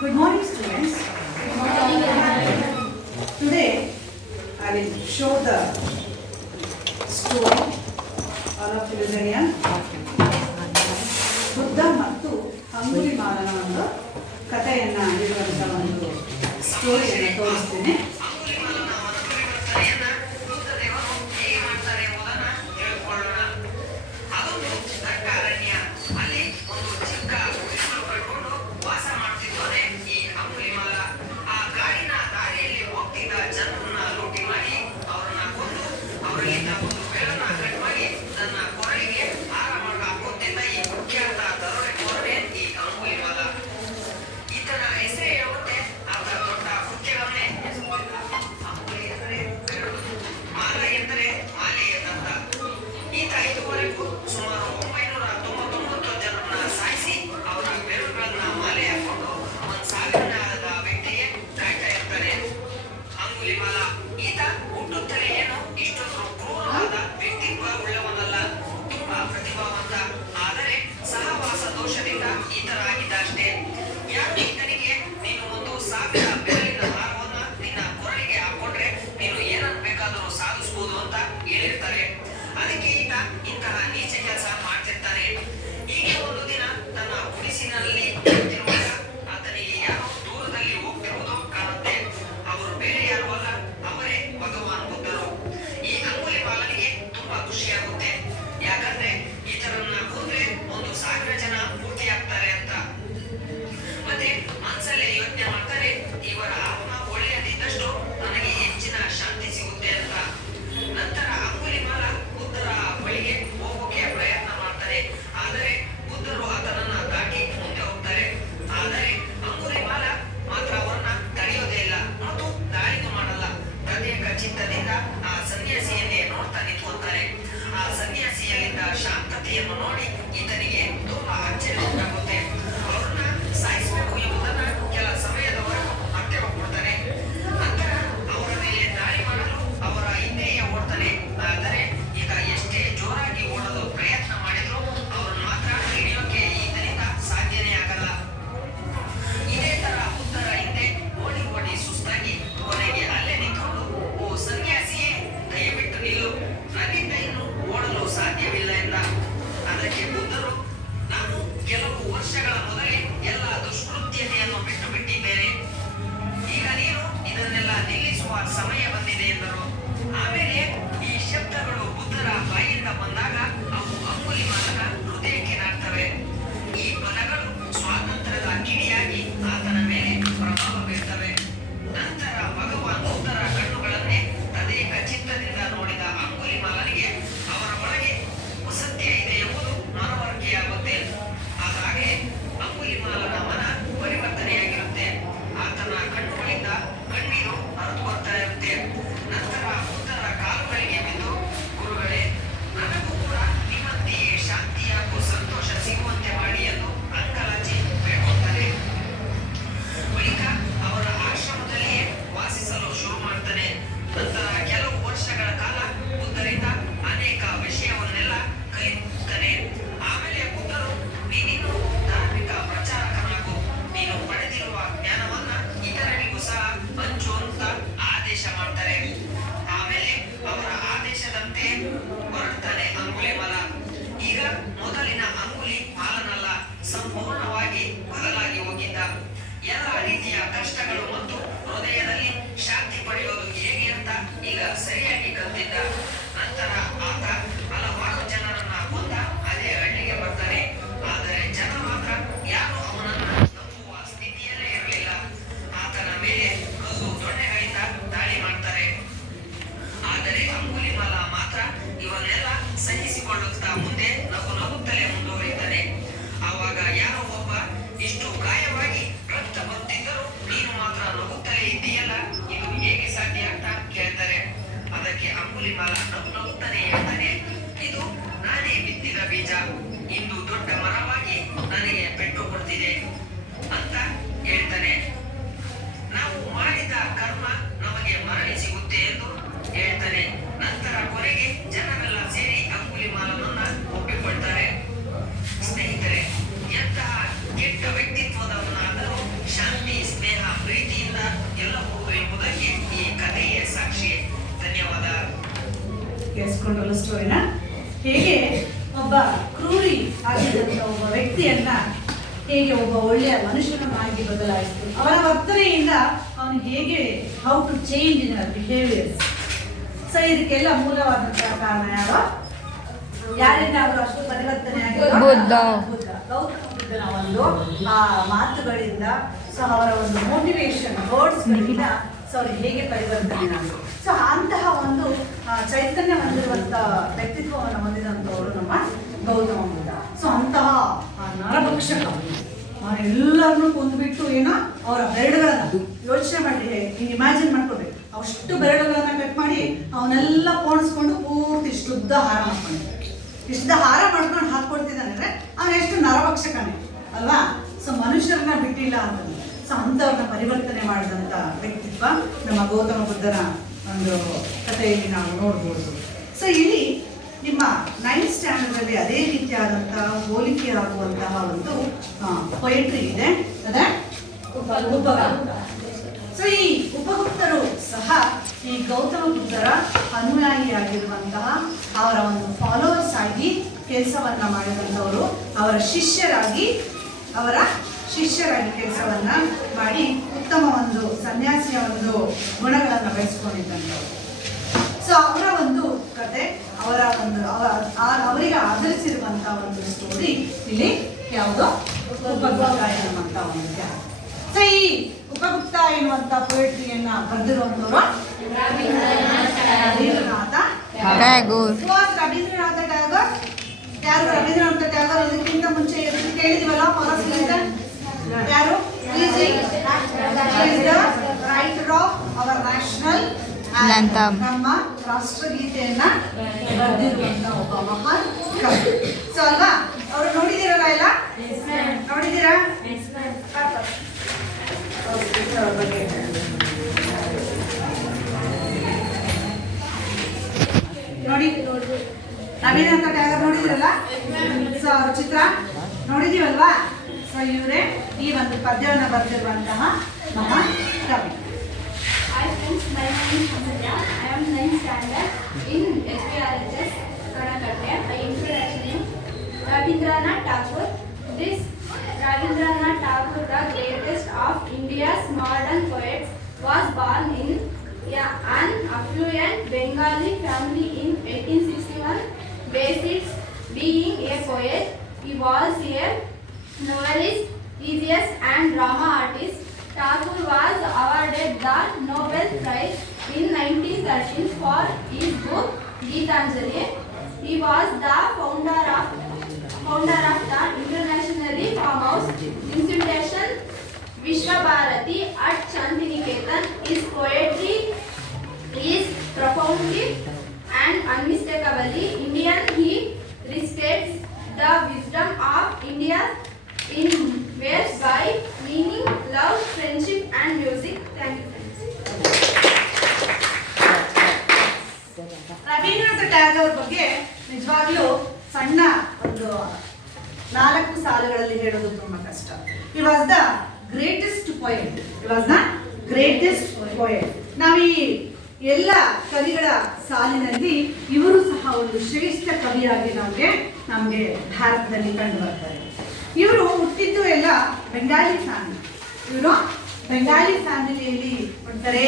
Good morning, students. Today, I will show the story. All of you listen here. Buddha ಮತ್ತು ಅಂಗುಲಿಮಾಲನ ಒಂದು ಕಥೆಯನ್ನ ಇರುವಂತ ಒಂದು ಸ್ಟೋರಿಯನ್ನು ತೋರಿಸ್ತೇನೆ. ಅದಕ್ಕೆ ಈತ ಇಂತಹ ನೀಚ ಕೆಲಸ ಮಾಡ್ತಿರ್ತಾನೆ. ಹೀಗೆ ಒಂದು ದಿನ ತನ್ನ ಗುಡಿಸಿನಲ್ಲಿ ಇರುವಾಗ ಆತನಿಗೆ ಯಾರೋ ದೂರದಲ್ಲಿ ಹೋಗ್ತಿರುವುದು ಕಾಣುತ್ತೆ. ಅವರು ಬೇರೆ ಯಾರು ಅಲ್ಲ, ಅವರೇ ಭಗವಾನ್ ಬುದ್ಧರು. ಈ ಅಂಗುಲಿಮಾಲನಿಗೆ ತುಂಬಾ ಖುಷಿಯಾಗುತ್ತೆ. ಯಾಕಂದ್ರೆ ಈತರನ್ನ ಕೊಂದ್ರೆ 1,000 ಜನ ಪೂರ್ತಿಯಾಗ್ತಾರೆ ಅಂತ. ಮತ್ತೆ ಮನಸ್ಸಲ್ಲೇ ಯೋಚನೆ ಮಾಡ್ತಾರೆ, ಇವರ ಆತ್ಮ ಒಳ್ಳೆಯದಿದ್ದಷ್ಟು ನನಗೆ ಹೆಚ್ಚಿನ ಶಾಂತಿ ಸಿಗುತ್ತೆ ಅಂತ. ನಂತರ ಅಂಗುಲಿಮಾಲ ಬುದ್ಧರ ಬಳಿಗೆ ಹೋಗೋಕೆ ಪ್ರಯತ್ನ ಮಾಡ್ತಾರೆ. ಆದರೆ ಬುದ್ಧರು ಆತನನ್ನ ದಾಟಿ ಮುಂದೆ ಹೋಗ್ತಾರೆ. ಆದರೆ ಅಂಗುಲಿಮಾಲ ಮಾತ್ರ ಅವರನ್ನ ತಡೆಯೋದೇ ಇಲ್ಲ ಮತ್ತು ದಾಳಿನೂ ಮಾಡಲ್ಲ. ಪ್ರತ್ಯೇಕ ಚಿತ್ತದಿಂದ ಆ ಸನ್ಯಾಸಿಯನ್ನೇ ನೋಡ್ತಾ ನಿಂತ್ಕೊಳ್ತಾರೆ. ಆ ಸನ್ಯಾಸಿಯಲ್ಲಿದ್ದ ಶಾಂತತೆಯನ್ನು ನೋಡಿ ಈತನಿಗೆ ತುಂಬಾ ಆಶ್ಚರ್ಯ ಉಂಟಾಗುತ್ತೆ. ಅವ್ರನ್ನ ಸಾಯಿಸಬೇಕು ಎಂಬುದನ್ನ ಕೆಲ ಸಮಯದವರೆಗೂ ಮತ್ತೆ ಹೋಗ್ಬಿಡ್ತಾನೆ. ನಂತರ ಅವರ ಮೇಲೆ ದಾಳಿ ಮಾಡಲು ಅವರ ಹಿಂದೆಯೇ ಓಡ್ತಾನೆ. ಆದರೆ ಈಗ ಎಷ್ಟೇ ಜೋರಾಗಿ ಓಡಲು ಪ್ರಯತ್ನ ಮಾಡಿದ್ರು ಅವ್ರನ್ನ ಮಾತ್ರ ಹಿಡಿಯೋಕೆ ಈತನಿಂದ ಸಾಧ್ಯನೇ ಆಗಲ್ಲ. ಇದೇ ತರ ಬುದ್ಧರ ಹಿಂದೆ ಓಡಿ ಓಡಿ ಸುಸ್ತಾಗಿ ಕೊನೆಗೆ ಅಲ್ಲೇ ನಿಂತ್ಕೊಂಡು, ಓ ಸನ್ಯಾಸಿಯೇ, ದಯವಿಟ್ಟು ನಿಲ್ಲು, ನನ್ನಿಂದ ಇನ್ನು ಓಡಲು ಸಾಧ್ಯವಿಲ್ಲ ಎಂದ. ಅದಕ್ಕೆ ಬುದ್ಧರು, ನಾನು ಕೆಲವು ವರ್ಷಗಳ ಮೊದಲೇ ಎಲ್ಲ ದುಷ್ಕೃತ್ಯತೆಯನ್ನು ಬಿಟ್ಟು ಬಿಟ್ಟಿದ್ದೇನೆ. ಈಗ ನೀನು ಇದನ್ನೆಲ್ಲ ನಿಲ್ಲಿಸುವ ಸಮಯ ಬಂದಿದೆ ಎಂದರು. ಆಮೇಲೆ ಈ ಶಬ್ದಗಳು ಬುದ್ಧರ ಬಾಯಿಂದ ಬಂದಾಗ ಅವು ಅಂಗುಲಿಮಾಲನ ಹೃದಯಕ್ಕೆ ನಾಡ್ತವೆ. ಈ ಪದಗಳು ಸ್ವಾತಂತ್ರ್ಯದ ಕಿಡಿಯಾಗಿ ಆತನ ಮೇಲೆ ಪ್ರಭಾವ ಬೀರ್ತವೆ. ನಂತರ ಭಗವಾನ್ ಬುದ್ಧರ ಕಣ್ಣುಗಳನ್ನೇ ತದೇಕ ಚಿತ್ತದಿಂದ ನೋಡಿದ ಅಂಗುಲಿಮಾಲನಿಗೆ ಅವರ ಒಳಗೆ ಸತ್ಯ ಇದೆ ಎಂಬುದು ಮನವರಿಕೆಯಾಗುತ್ತೆ. ಹಾಗಾಗಿ ಅಂಗುಲಿಮಾಲನ ಮನ ಪರಿವರ್ತನೆಯಾಗಿರುತ್ತೆ. ಆತನ ಕಣ್ಣುಗಳಿಂದ ಕಣ್ಣೀರು ಹರಿದು ಬರ್ತಾ ಇರುತ್ತೆ. ಧನ್ಯವಾದ. ಕೇಳಿಸ್ಕೊಂಡ್ರಲ್ಲ ಸ್ಟೋರಿನ? ಹೇಗೆ ಒಬ್ಬ ಕ್ರೂರಿ ಆಗಿದ್ದಂಥ ಒಬ್ಬ ವ್ಯಕ್ತಿಯನ್ನ ಹೇಗೆ ಒಬ್ಬ ಒಳ್ಳೆಯ ಮನುಷ್ಯನಾಗಿ ಬದಲಾಯಿಸಿತು. ಅವನ ವರ್ತನೆಯಿಂದ ಅವನು ಹೇಗೆ how to change in our behaviours. So ಇದಕ್ಕೆಲ್ಲ ಮೂಲವಾದಂತಹ ಕಾರಣ ಯಾರಿಂದ ಅವರು ಅಷ್ಟು ಪರಿವರ್ತನೆ ಆಗಿದ್ರು? ಬುದ್ಧ. ಗೌತಮ ಬುದ್ಧನ ಒಂದು ಆ ಮಾತುಗಳಿಂದ, ಸೊ ಅವರ ಒಂದು ಮೋಟಿವೇಶನ್ ವರ್ಡ್ಸ್ಗಳಿಂದ ಸೊ ಅವ್ರಿಗೆ ಹೇಗೆ ಪರಿವರ್ತನೆ ಆಗಿದೆ. ಸೊ ಅಂತಹ ಒಂದು ಚೈತನ್ಯ ಹೊಂದಿರುವಂಥ ವ್ಯಕ್ತಿತ್ವವನ್ನು ಹೊಂದಿದಂಥವರು ನಮ್ಮ ಗೌತಮ ಬುದ್ಧ. ಸೊ ಅಂತಹ ನರಭಕ್ಷಕ ಎಲ್ಲರನ್ನೂ ಕೊಂದುಬಿಟ್ಟು ಏನೋ ಅವರ ಬೆರಳುಗಳನ್ನು ಯೋಚನೆ ಮಾಡಿ, ಹಿಂಗೆ ಇಮ್ಯಾಜಿನ್ ಮಾಡ್ಕೊಬೇಕು, ಅಷ್ಟು ಬೆರಳುಗಳನ್ನ ಕಟ್ ಮಾಡಿ ಅವನ್ನೆಲ್ಲ ಪೋಣಿಸ್ಕೊಂಡು ಪೂರ್ತಿ ಇಷ್ಟುದ್ದ ಹಾರ ಮಾಡ್ಕೊಂಡಿದ್ದಾರೆ. ಇಷ್ಟುದ್ದ ಹಾರ ಮಾಡ್ಕೊಂಡು ಹಾಕ್ಕೊಡ್ತಿದ್ದಾನೆ ಅಂದರೆ ಅವನು ಎಷ್ಟು ನರಭಕ್ಷಕನೇ ಅಲ್ವಾ. ಸೊ ಮನುಷ್ಯರನ್ನ ಬಿಟ್ಟಿಲ್ಲ ಅಂತಂದ್ರೆ ಸೊ ಅಂಥವ್ರನ್ನ ಪರಿವರ್ತನೆ ಮಾಡಿದಂಥ ವ್ಯಕ್ತಿತ್ವ ನಮ್ಮ ಗೌತಮ ಬುದ್ಧನ ಒಂದು ಕಥೆಯಲ್ಲಿ ನಾವು ನೋಡ್ಬೋದು. ಸೊ ಇಲ್ಲಿ ನಿಮ್ಮ 9th ಸ್ಟ್ಯಾಂಡರ್ಡಲ್ಲಿ ಅದೇ ರೀತಿಯಾದಂತಹ ಹೋಲಿಕೆ ಆಗುವಂತಹ ಒಂದು ಪೊಯೆಟ್ರಿ ಇದೆ, ಅದೇ ಉಪಗುಪ್ತ. ಸೊ ಈ ಉಪಗುಪ್ತರು ಸಹ ಈ ಗೌತಮ ಬುದ್ಧರ ಅನುಯಾಯಿಯಾಗಿರುವಂತಹ ಅವರ ಒಂದು ಫಾಲೋವರ್ಸ್ ಆಗಿ ಕೆಲಸವನ್ನ ಮಾಡಿದಂಥವರು, ಅವರ ಶಿಷ್ಯರಾಗಿ ಕೆಲಸವನ್ನ ಮಾಡಿ ಉತ್ತಮ ಒಂದು ಸನ್ಯಾಸಿಯ ಒಂದು ಗುಣಗಳನ್ನು ಬೆಳೆಸ್ಕೊಂಡಿದ್ದಂಥವ್ರು. ಸೊ ಅವರ ಒಂದು ಕತೆ, ಅವರಿಗೆ ಆಧರಿಸಿರುವಂತಹ ಒಂದು ಸ್ಟೋರಿ ಇಲ್ಲಿ ಯಾವುದೋ ಉಪಗುಪ್ತ ಎನ್ನುವಂತ ಒಂದು ಜಾಗ. ಸೊ ಈ ಉಪಗುಪ್ತ ಎನ್ನುವಂತ ಪೊಯೆಟ್ರಿಯನ್ನ ಬರೆದಿರುವಂತವರು ರವೀಂದ್ರನಾಥ ಟ್ಯಾಗೋರ್. ರವೀಂದ್ರನಾಥ ಟ್ಯಾಗೋರ್ ಯಾರು? ರವೀಂದ್ರನಾಥ ಟ್ಯಾಗೋರ್ ಇದಕ್ಕಿಂತ ಮುಂಚೆ ಕೇಳಿದ್ವಲ್ಲ ಫಾರಸ್ಟ್ನಿಂದ ಯಾರು? ರೈಟರ್ ಆಫ್ ಅವರ್ ನ್ಯಾಷನಲ್ ನಮ್ಮ ರಾಷ್ಟ್ರಗೀತೆಯನ್ನ ಬರೆದಿರುವಂತ ಒಬ್ಬ ಮಹಾನ್ ಕವಿ. ಸೊ ಅಲ್ವಾ, ಅವರು ನೋಡಿದಿರಲ್ಲ ಎಲ್ಲ? ನೋಡಿದ್ದೀರಾ? ನೋಡಿ, ರವೀಂದ್ರನಾಥ ಟ್ಯಾಗೋರ್ ನೋಡಿದಿರಲ್ಲ? ಸೊ ಅವ್ರ ಚಿತ್ರ ನೋಡಿದೀವಲ್ವಾ? ಸೊ ಇವರೇ ಈ ಒಂದು ಪದ್ಯವನ್ನು ಬರೆದಿರುವಂತಹ ಮಹಾನ್ ಕವಿ. Hi friends, my name is Amarya. I am 9th standard in SPRHS, Karnataka. My introduction is Rabindranath Tagore. This Rabindranath Tagore, the greatest of India's modern poets, was born in an affluent Bengali family in 1861. Besides being a poet, he was a novelist, essayist, and drama artist. Tagore was awarded the Nobel Prize in 1913 for his book Geetanjali. He was the founder of the internationally famous institution Vishwa Bharati at Shantiniketan. His poetry is profoundly and unmistakably Indian. He respects the wisdom of India in ways by meaning, love, friendship and music. Thank you friends. Rabindranath Tagore ಬಗ್ಗೆ ನಿಜವಾಗ್ಲೂ ಸಣ್ಣ ಒಂದು 4 ಸಾಲುಗಳಲ್ಲಿ ಹೇಳೋದು ತುಂಬಾ ಕಷ್ಟ. He was the greatest poet. ನಾವು ಈ ಎಲ್ಲ ಕವಿಗಳ ಸಾಲಿನಲ್ಲಿ ಇವರು ಸಹ ಒಂದು ಶ್ರೇಷ್ಠ ಕವಿಯಾಗಿ ನಮಗೆ ಭಾರತದಲ್ಲಿ ಕಂಡು ಬರ್ತಾರೆ. ಇವರು ಹುಟ್ಟಿದ್ದು ಎಲ್ಲ ಬೆಂಗಾಲಿ ಫ್ಯಾಮಿಲಿ. ಇವರು ಬೆಂಗಾಲಿ ಫ್ಯಾಮಿಲಿಯಲ್ಲಿ ಹುಡ್ತಾರೆ.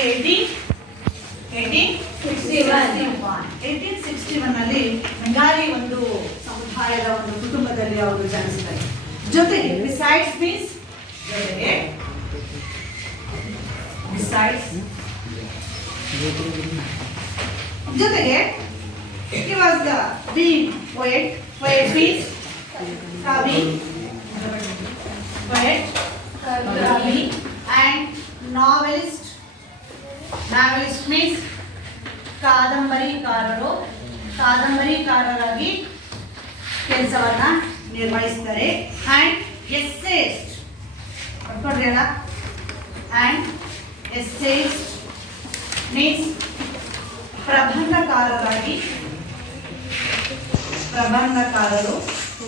1861 ಬೆಂಗಾಲಿ ಒಂದು ಸಮುದಾಯದ ಒಂದು ಕುಟುಂಬದಲ್ಲಿ ಅವರು ಜನಿಸ್ತಾರೆ. ಜೊತೆಗೆ ಜೊತೆಗೆ he was the being poet means kavi and novelist means ಕಾದಂಬರಿಕಾರರಾಗಿ ಕೆಲಸವನ್ನ ನಿರ್ವಹಿಸ್ತಾರೆ. ಅಂಡ್ ಎಸ್ಸೇಯಿಸ್ಟ್ ಬರ್ಕೊಡ್ರಲ್ಲ, ಅಂಡ್ ಎಸ್ಸೇಯಿಸ್ಟ್ ಮೀನ್ಸ್ ಪ್ರಬಂಧಕಾರರು,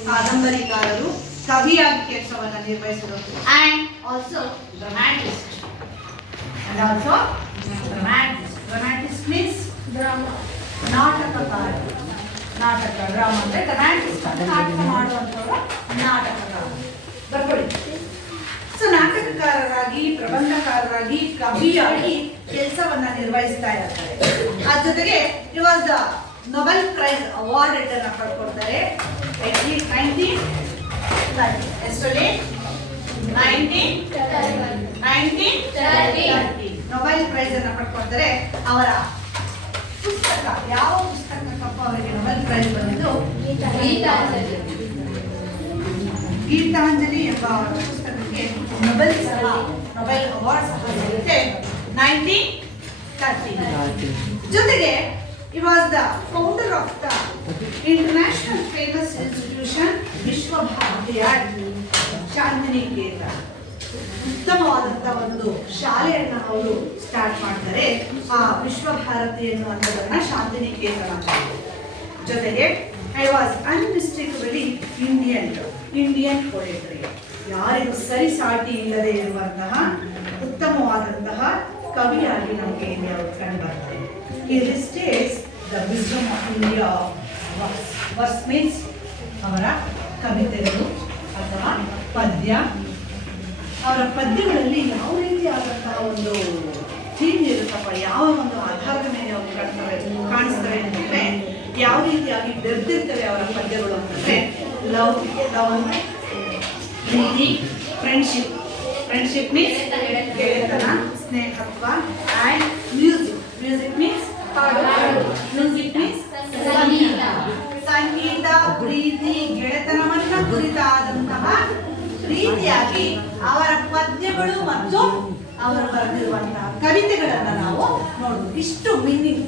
ಕಾದಂಬರಿಕಾರರು, ಕವಿಯಾಗಿ ಕೆಲಸವನ್ನು ನಿರ್ವಹಿಸಿದರು. ಅಂಡ್ ಆಲ್ಸೋ ಡ್ರಾಮಾಟಿಸ್ಟ್ ಮೀನ್ಸ್ ನಾಟಕಕಾರ. ನಾಟಕ ಡ್ರಾಮಾ ಅಂದ್ರೆ ಡ್ರಾಮಾಟಿಸ್ಟ್ ಅಂತ ನಾಟಕ ಮಾಡುವಂಥವ್ರು ನಾಟಕಕಾರ. ಬರ್ಕೊಳ್ಳಿ. ಸೊ ನಾಟಕಕಾರರಾಗಿ, ಪ್ರಬಂಧಕಾರರಾಗಿ, ಕವಿಯಾಗಿ ಕೆಲಸವನ್ನ ನಿರ್ವಹಿಸ್ತಾ ಇರ್ತಾರೆ. ಅದ್ರ ಜೊತೆಗೆ ಇವಾಗ ನೊಬೆಲ್ ಪ್ರೈಸ್ ಅವಾರ್ಡ್ ಅನ್ನ ಪಡ್ಕೊಳ್ತಾರೆ. 1930 ನೊಬೆಲ್ ಪ್ರೈಸ್ ಅನ್ನ ಪಡ್ಕೊಳ್ತಾರೆ. ಅವರ ಪುಸ್ತಕ, ಯಾವ ಪುಸ್ತಕಕ್ಕಪ್ಪ ಅವರಿಗೆ ನೊಬೆಲ್ ಪ್ರೈಸ್ ಬಂದಿದ್ದು? ಗೀತಾಂಜಲಿ ಎಂಬ ಪುಸ್ತಕಕ್ಕೆ ನೊಬೆಲ್ ಅವಾರ್ಡ್ ಸಹ ಸಿಗುತ್ತೆ 1930. ಜೊತೆಗೆ he was the founder of the international famous institution ವಿಶ್ವಭಾರತಿಯ Shantiniketan. ಉತ್ತಮವಾದಂತ ಒಂದು ಶಾಲೆಯನ್ನ ಅವರು ಸ್ಟಾರ್ಟ್ ಮಾಡ್ತಾರೆ. ಆ ವಿಶ್ವಭಾರತಿ ಎನ್ನುವಂಥದ್ದನ್ನ ಶಾಂತಿನಿಕೇತನ ಅಂತ. ಜೊತೆಗೆ ಐ ವಾಸ್ ಅನ್ಮಿಸ್ಟೇಕಬಲಿ ಇಂಡಿಯನ್ ಪೊಯೆಟ್ರಿ. ಯಾರಿಗೂ ಸರಿಸಾಟಿ ಇಲ್ಲದೆ ಇರುವಂತಹ ಉತ್ತಮವಾದಂತಹ ಕವಿಯಾಗಿ ನಮಗೆ ಇಲ್ಲಿ ಅವರು ಕಂಡು ಬರ್ತಾರೆ. He restates the wisdom of India. Verse means ಅವರ ಕವಿತೆಗಳು ಅಥವಾ ಪದ್ಯ. ಅವರ ಪದ್ಯಗಳಲ್ಲಿ ಯಾವ ರೀತಿಯಾದಂತಹ ಒಂದು ಥೀಮ್ ಇರುತ್ತಪ್ಪ, ಯಾವ ಒಂದು ಆಧಾರದ ಮೇಲೆ ಅವರು ಕಾಣಿಸ್ತವೆ ಅಂತಂದ್ರೆ, ಯಾವ ರೀತಿಯಾಗಿ ಬೆರೆದಿರ್ತವೆ ಅವರ ಪದ್ಯಗಳು ಅಂತಂದ್ರೆ, ಲವ್, ಪ್ರೀತಿ, ಫ್ರೆಂಡ್ಶಿಪ್ ಮೀನ್ಸ್ ಗೆಳೆತನ, ಸ್ನೇಹತ್ವ, and music means music means ಸಂಗೀತ, ಪ್ರೀತಿ, ಗೆಳೆತನವನ್ನ ಕುರಿತಾದಂತಹ ರೀತಿಯಾಗಿ ಅವರ ಪದ್ಯಗಳು ಮತ್ತು ಅವರು ಬರೆದಿರುವಂತಹ ಕವಿತೆಗಳನ್ನ ನಾವು ನೋಡ್ಬೋದು. ಇಷ್ಟು ಮೀನಿಂಗ್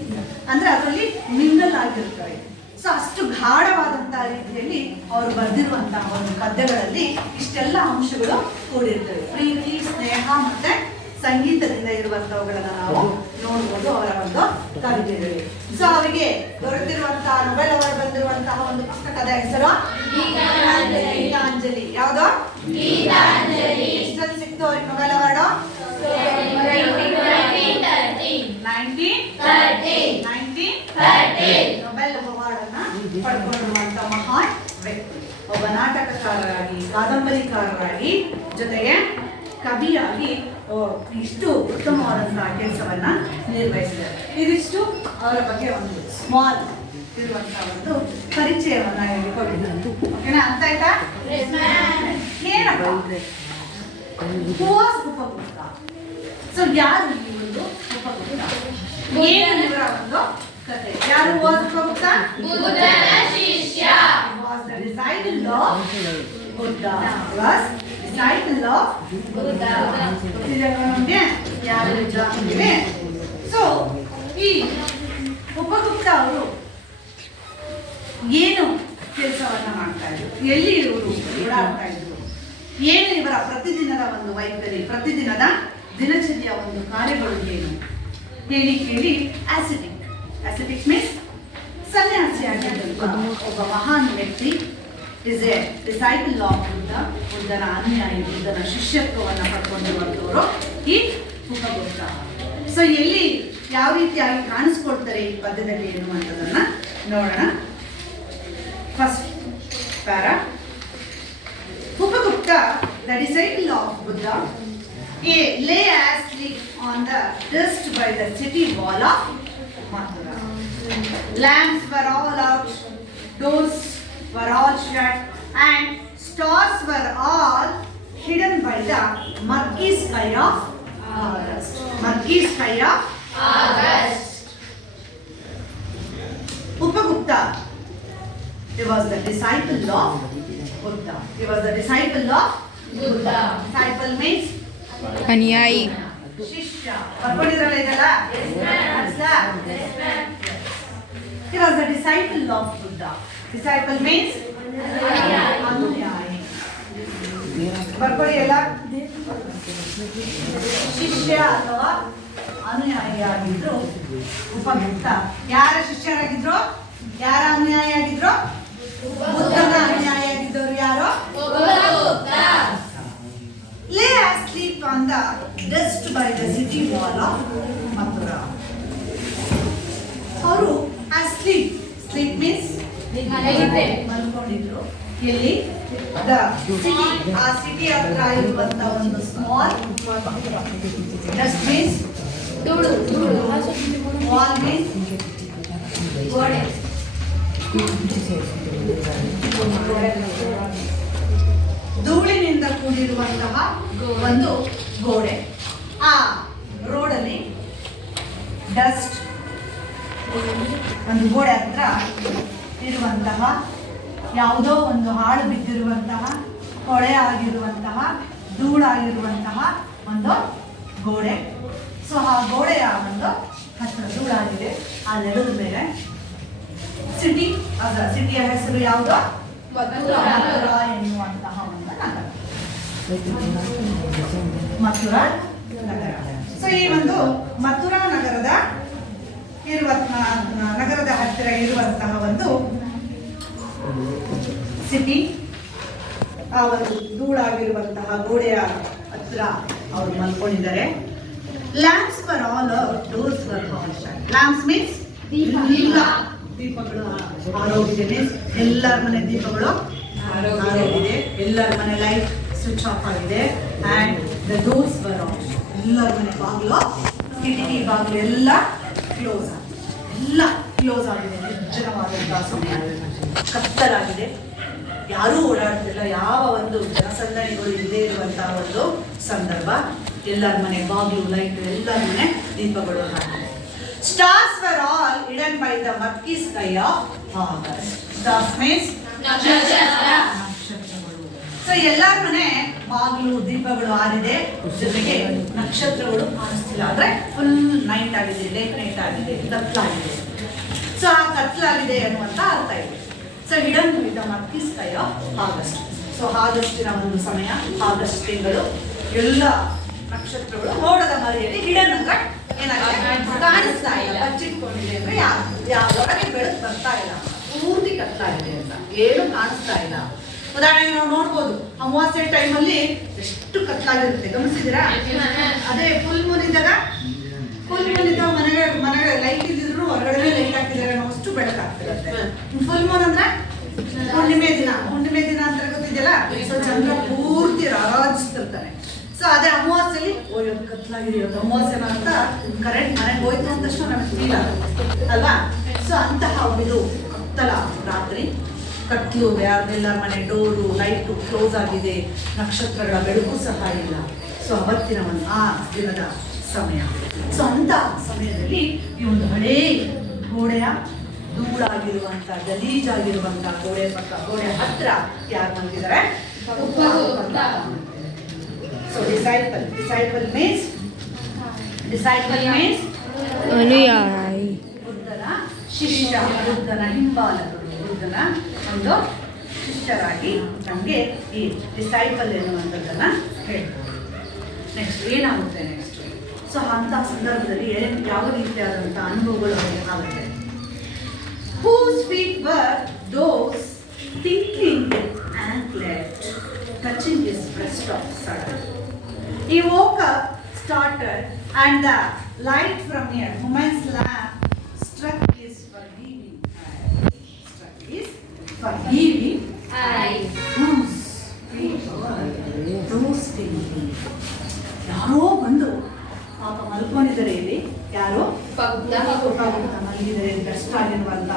ಅಂದ್ರೆ ಅದರಲ್ಲಿ ಮಿಂಗಲ್ ಆಗಿರ್ತವೆ. ಸೊ ಅಷ್ಟು ಗಾಢವಾದಂತಹ ರೀತಿಯಲ್ಲಿ ಅವರು ಬರೆದಿರುವಂತಹ ಒಂದು ಪದ್ಯಗಳಲ್ಲಿ ಇಷ್ಟೆಲ್ಲ ಅಂಶಗಳು ಕೂಡಿರ್ತವೆ. ಪ್ರೀತಿ, ಸ್ನೇಹ ಮತ್ತೆ ಸಂಗೀತದಿಂದ ಇರುವಂತವುಗಳನ್ನ ನಾವು ನೋಡ್ಬೋದು ಅವರ ಒಂದು ಕವಿತೆಗಳು. ಸೊ ಅವರಿಗೆ ದೊರೆತಿರುವಂತಹ ನೊಬೆಲ್ ಅವಾರ್ಡ್ ಬಂದಿರುವಂತಹ ಒಂದು ಪುಸ್ತಕದ ಹೆಸರು ಗೀತಾಂಜಲಿ. ಯಾವುದು? ಎಷ್ಟಲ್ಲಿ ಸಿಕ್ತು ಅವ್ರಿಗೆ ನೊಬೆಲ್ ಅವಾರ್ಡ್? 1930 ನೊಬೆಲ್ ಅವಾರ್ಡ್ ಅನ್ನ ಪಡ್ಕೊಂಡಿರುವಂತ ಮಹಾನ್ ವ್ಯಕ್ತಿ. ಒಬ್ಬ ನಾಟಕಕಾರರಾಗಿ, ಕಾದಂಬರಿಕಾರರಾಗಿ, ಜೊತೆಗೆ ಕವಿಯಾಗಿ ಇಷ್ಟು ಉತ್ತಮವಾದಂತಹ ಕೆಲಸವನ್ನ ನಿರ್ವಹಿಸಿದ್ದಾರೆ. ಇದಿಷ್ಟು ಅವರ ಬಗ್ಗೆ ಒಂದು ಸ್ಮಾಲ್ ಇರುವಂತಹ ಒಂದು ಪರಿಚಯವನ್ನ ಹೇಳಿಕೊಂಡಿದ್ದಾರೆ. ಓಕೆನಾ? ಅರ್ಥ ಆಯ್ತಾ? ಏನಪ್ಪ ಉಪಗುಪ್ತ? ಸೊ ಯಾರು ಈ ಒಂದು ಉಪಗುಪ್ತ? ಏನು ಇವರ ಒಂದು ಕಥೆ? ಯಾರು ಉಪಗುಪ್ತ? ಬುದ್ಧನ ಶಿಷ್ಯ. Was the disciple of Buddha. Was disciple of Buddha. ನಮಗೆ ಯಾರು ಇದೆ? ಸೊ ಈ ಉಪಗುಪ್ತ ಅವರು ಏನು ಕೆಲಸವನ್ನ ಮಾಡ್ತಾ ಇದ್ರು, ಎಲ್ಲಿ ಇವರು ಓಡಾಡ್ತಾ ಇದ್ರು, ಏನು ಇವರ ಪ್ರತಿದಿನದ ಒಂದು ವೈಖರಿ, ಪ್ರತಿದಿನದ ದಿನಚರಿಯ ಒಂದು ಕಾರ್ಯಗಳು ಏನು ಹೇಳಿ ಕೇಳಿ ಆಸಿಟಿಕ್ ಮೀನ್ಸ್ ಸನ್ಯಾಸಿಯಾಗಿದ್ದಂತಹ ಒಬ್ಬ ಮಹಾನ್ ವ್ಯಕ್ತಿ, is A disciple of Buddha, ಬುದ್ಧನ ಅನುಯಾಯಿ, ಬುದ್ಧನ ಶಿಷ್ಯತ್ವವನ್ನು ಪಡ್ಕೊಂಡಿರುವಂಥವರು ಈ ಉಪಗುಪ್ತ. ಸೊ ಎಲ್ಲಿ ಯಾವ ರೀತಿಯಾಗಿ ಕಾಣಿಸ್ಕೊಳ್ತಾರೆ ಈ ಪದ್ಯದಲ್ಲಿ ಎನ್ನುವಂಥದ್ದನ್ನ ನೋಡೋಣ. First para. Upagupta, the disciple of Buddha, lay asleep on the dust by the city wall of Mathura. Lamps were all out, doors were all shut, and stars were all hidden by the murky sky of August. Murky sky of August. Upagupta, he was the disciple of Buddha. He was the disciple of Buddha. Disciple means ಅನುಯಾಯಿ. ಶಿಷ್ಯ. ಬರ್ಕೊಂಡಿದ್ರಲ್ಲ ಇದೆಲ್ಲ? He was the disciple of Buddha. Disciple means ಅನುಯಾಯಿ. ಬರ್ಕೊಳ್ಳಿ ಎಲ್ಲ. ಶಿಷ್ಯ ಅಥವಾ ಅನುಯಾಯಿಯಾಗಿದ್ರು ಉಪಗುಪ್ತ. ಯಾರ ಶಿಷ್ಯರಾಗಿದ್ರು? ಯಾರ ಅನುಯಾಯಿಯಾಗಿದ್ರು? ಬುದ್ಧನ ಅನುಯಾಯಿಯಾಗಿದ್ದವರು ಯಾರು? Lay asleep on the dust by the city wall of Mathura. ಅವರು ಆ ಸ್ಲೀಪ್ ಮೀನ್ಸ್ ಮಲ್ಕೊಂಡಿದ್ರು. ಎಲ್ಲಿ ಸಿಟಿ, ಆ ಸಿಟಿ ಹತ್ರ ಇರುವಂತ ಒಂದು small dust means wall means ಗೋಡೆ, ಧೂಳಿನಿಂದ ಕೂಡಿರುವಂತಹ ಒಂದು ಗೋಡೆ. ಆ ರೋಡಲ್ಲಿ ಡಸ್ಟ್, ಒಂದು ಗೋಡೆ ಹತ್ರ ಇರುವಂತಹ ಯಾವುದೋ ಒಂದು ಹಾಳು ಬಿದ್ದಿರುವಂತಹ, ಕೊಳೆ ಆಗಿರುವಂತಹ, ಧೂಳಾಗಿರುವಂತಹ ಒಂದು ಗೋಡೆ. ಸೊ ಆ ಗೋಡೆಯ ಒಂದು ಹತ್ತಿರ ಧೂಳಾಗಿದೆ. ಆ ನೆಲದ ಮೇಲೆ ಸಿಟಿ, ಅದರ ಸಿಟಿಯ ಹೆಸರು ಯಾವುದೋ ಮಥುರಾ ಎನ್ನುವಂತಹ ಒಂದು ನಗರ, ಮಥುರಾ ನಗರ. ಸೊ ಈ ಒಂದು ಮಥುರಾ ನಗರದ ನಗರದ ಹತ್ತಿರ ಇರುವಂತಹ ಒಂದು ಸಿಟಿ, ಆ ಒಂದು ಧೂಳಾಗಿರುವಂತಹ ಗೋಡೆಯ ಹತ್ರ ಅವರು ಮಲ್ಕೊಂಡಿದ್ದಾರೆ. Lamps for all, doors for all shut. Lamps means ದೀಪಗಳು ಆರೋಗಿದೆ, ಮೀನ್ಸ್ ಎಲ್ಲರ ಮನೆ ದೀಪಗಳು ಆರೋಗಿದೆ, ಎಲ್ಲರ ಮನೆ ಲೈಟ್ ಸ್ವಿಚ್ ಆಫ್ ಆಗಿದೆ. And the doors for all, ಎಲ್ಲರ ಮನೆ ಬಾಗಿಲು, ಕಿಟಕಿ ಬಾಗಿಲು ಎಲ್ಲ ಕ್ಲೋಸ್ ಆಗಿದೆ, ಎಲ್ಲ ಕ್ಲೋಸ್ ಆಗಿದೆ. ನಿರ್ಜನವಾದಂತಹ ಸಮಯ, ಕತ್ತಲಾಗಿದೆ, ಯಾರೂ ಓಡಾಡ್ತಿಲ್ಲ, ಯಾವ ಒಂದು ಜನಸಂದಣಿಗಳು ಇಲ್ಲದೆ ಇರುವಂತಹ ಒಂದು ಸಂದರ್ಭ. ಎಲ್ಲರ ಮನೆ ಬಾಗಿಲು, ಲೈಟ್, ಎಲ್ಲರ ಮನೆ ದೀಪಗಳು ಹಾಕಿದೆ. Stars were all hidden by the murky sky of August. Stars means ನಕ್ಷತ್ರಗಳು. ಸೊ ಎಲ್ಲರ ಮನೆ ಬಾಗಿಲು, ದೀಪಗಳು ಆರಿದೆ, ಜೊತೆಗೆ ನಕ್ಷತ್ರಗಳು ಕಾಣಿಸ್ತಿಲ್ಲ. ಅಂದ್ರೆ ಫುಲ್ ನೈಟ್ ಆಗಿದೆ, ಲೇಟ್ ನೈಟ್ ಆಗಿದೆ, ಕತ್ಲಾಗಿದೆ. ಸೊ ಆ ಕತ್ಲಾಗಿದೆ ಅನ್ನುವಂತ ಅರ್ಥ ಇದೆ. So hidden by the murky sky of August. So ಆಗಸ್ಟಿನ ಒಂದು ಸಮಯ, ಆಗಸ್ಟ್ ತಿಂಗಳು, ಎಲ್ಲ ನಕ್ಷತ್ರಗಳು ಮೋಡದ ಮರೆಯಲ್ಲಿ ಹಿಡನ್ ಅಂದ್ರೆ ಏನಾಗಿದೆ, ಕಾಣಿಸ್ತಾ ಇಲ್ಲ, ಬಚ್ಚಿಟ್ಕೊಂಡಿದೆ ಅಂದ್ರೆ ಹೊರಗೆ ಬೆಳಕು ಬರ್ತಾ ಇಲ್ಲ, ಪೂರ್ತಿ ಕತ್ಲಾಗಿದೆ ಅಂತ, ಏನು ಕಾಣಿಸ್ತಾ ಇಲ್ಲ. ಉದಾಹರಣೆಗೆ ನಾವು ನೋಡ್ಬೋದು, ಅಮಾವಾಸ್ಯೆ ಟೈಮಲ್ಲಿ ಎಷ್ಟು ಕತ್ಲಾಗಿರುತ್ತೆ, ಗಮನಿಸಿದ್ದೀರಾ? ಅದೇ ಫುಲ್ ಮೂನ್ ಇದ್ದಾಗ ಮನೆಗೆ ಲೈಟ್ ಇದ್ದಿದ್ರು ಹೊರಗಡೆ ಲೈಟ್ ಹಾಕಿದ್ದಾರೆ, ನಾವು ಅಷ್ಟು ಬೆಳಕಾಗ್ತಿರುತ್ತೆ. ಫುಲ್ ಮೂನ್ ಅಂದ್ರೆ ಹುಣ್ಣಿಮೆ ದಿನ ಅಂತ ಗೊತ್ತಿದೆಯಲ್ಲ, ಸೊ ಚಂದ್ರ ಪೂರ್ತಿ ರಾರಾಜಿಸ್ತಿರ್ತಾನೆ. ಸೊ ಅದೇ ಅಮಾವಾಸ್ಯೆಯಲ್ಲಿ ಇವತ್ತು ಕತ್ಲಾಗಿದೆ, ಇವತ್ತು ಅಮಾವಾಸ್ಯೆನ ಅಂತ ಕರೆಂಟ್ ಮನೆಗೆ ಹೋಯ್ತು ಅಂದ ತಕ್ಷಣ ನಮಗೆ ಫೀಲ್ ಆಗುತ್ತೆ ಅಲ್ವಾ? ಸೊ ಅಂತಹ ಒಂದು ಕತ್ತಲ ರಾತ್ರಿ, ಕತ್ಲು, ಯಾರೆಲ್ಲರ ಮನೆ ಡೋರು, ಲೈಟು ಕ್ಲೋಸ್ ಆಗಿದೆ, ನಕ್ಷತ್ರಗಳ ಬೆಳಕು ಸಹ ಇಲ್ಲ. ಸೊ ಅವತ್ತಿನ ಒಂದು ಆ ದಿನದ ಸಮಯ. ಸೊ ಅಂತ ಸಮಯದಲ್ಲಿ ಈ ಒಂದು ಹಳೇ ಗೋಡೆಯ ಧೂಳಾಗಿರುವಂತ, ಗಲೀಜಾಗಿರುವಂತ ಗೋಡೆ ಹತ್ರ ಯಾರು ಬಂದಿದ್ದಾರೆ? So disciple means ಅನುಯಾಯಿ, ಬುದ್ಧನ ಶಿಷ್ಯ, ಬುದ್ಧನ ಹಿಂಬಾಲಕರು, ಬುದ್ಧನ ಒಂದು ಶಿಷ್ಯರಾಗಿ ನಮಗೆ ಈ ಡಿಸೈಪಲ್ ಎನ್ನುವಂಥದ್ದನ್ನ ಹೇಳ್ತಾರೆ. ನೆಕ್ಸ್ಟ್ ಏನಾಗುತ್ತೆ ನೆಕ್ಸ್ಟ್? ಸೊ ಅಂತ ಸಂದರ್ಭದಲ್ಲಿ ಯಾವ ರೀತಿಯಾದಂಥ ಅನುಭವಗಳು ಅವರಿಗೆ ಆಗುತ್ತೆ. Whose feet were those tinkling with anklet, touching his breast of sudden. He woke up, started, and the light from a woman's lamp struck his forgiving eyes. Whose feet were those tinkling? ಯಾರೋ ಬಂದು ಪಾಪ ಮಲ್ಕೊಂಡಿದ್ದಾರೆ. ಇಲ್ಲಿ ಯಾರೋ ಮಲಗಿದರೆ ಕಷ್ಟ ಆಗಿರುವಂತ